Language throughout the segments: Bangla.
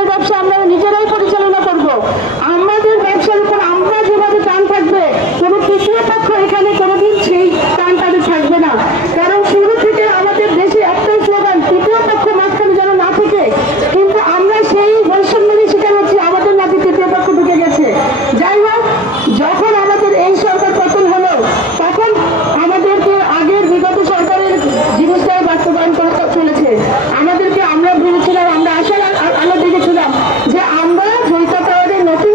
আমাদের ব্যবসা আমরা নিজেরাই পরিচালনা করব। আমাদের ব্যবসার উপর আমরা যেভাবে টান থাকবে, কোনো তৃতীয় পক্ষ এখানে কোনোদিন সেই টান তাদের থাকবে না। কারণ শুরু থেকে আমাদের দেশে একটাই স্লোগান, তৃতীয় পক্ষ মাঝখানে যেন না থাকে। কিন্তু আমরা সেই বৈষম্যের শিকার হচ্ছি, আমাদের নাকি তৃতীয় পক্ষ ঢুকে গেছে। যাই হোক, যখন আমাদের এই সরকার পতন হলো, তখন আমাদেরকে আগের বিগত সরকারের জিনিসটাই বাস্তবায়ন করা চলেছে। আমরা ভেবেছিলাম, আমরা আশার আলো দেখেছিলাম যে আমরা জৈতা পাওয়ারের নতুন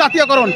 জাতীয়করণ।